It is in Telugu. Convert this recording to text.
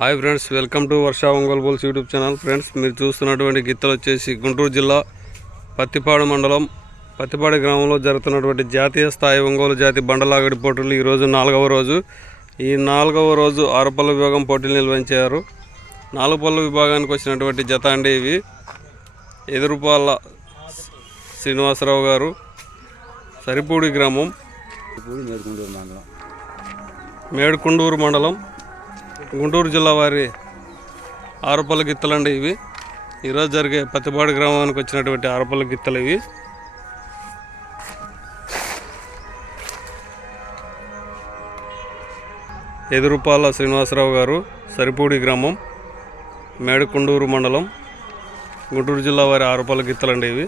Hi friends, welcome to Varsha Ongole bulls YouTube channel. Friends, మీరు చూస్తున్నటువంటి గిత్తలు వచ్చేసి గుంటూరు జిల్లా పత్తిపాడు మండలం పత్తిపాడు గ్రామంలో జరుగుతున్నటువంటి జాతీయ స్థాయి ఒంగోలు జాతి బండలాగడి పోటీలు ఈరోజు 4వ రోజు. ఈ 4వ రోజు 6 పళ్ళ విభాగం పోటీలు నిర్వహించారు. 4 పళ్ళ విభాగానికి వచ్చినటువంటి జత అండి ఇవి. ఎదురుపాల శ్రీనివాసరావు గారు, సరిపూడి గ్రామం, మేడుకొండూరు మండలం, గుంటూరు జిల్లా వారి 6 పళ్ళ గిత్తలండి ఇవి. ఈరోజు జరిగే పత్తిపాడు గ్రామానికి వచ్చినటువంటి 6 పళ్ళ గిత్తలు ఇవి. ఎదురుపాల శ్రీనివాసరావు గారు, సరిపూడి గ్రామం, మేడుకొండూరు మండలం, గుంటూరు జిల్లా వారి 6 పళ్ళ గిత్తలండి ఇవి.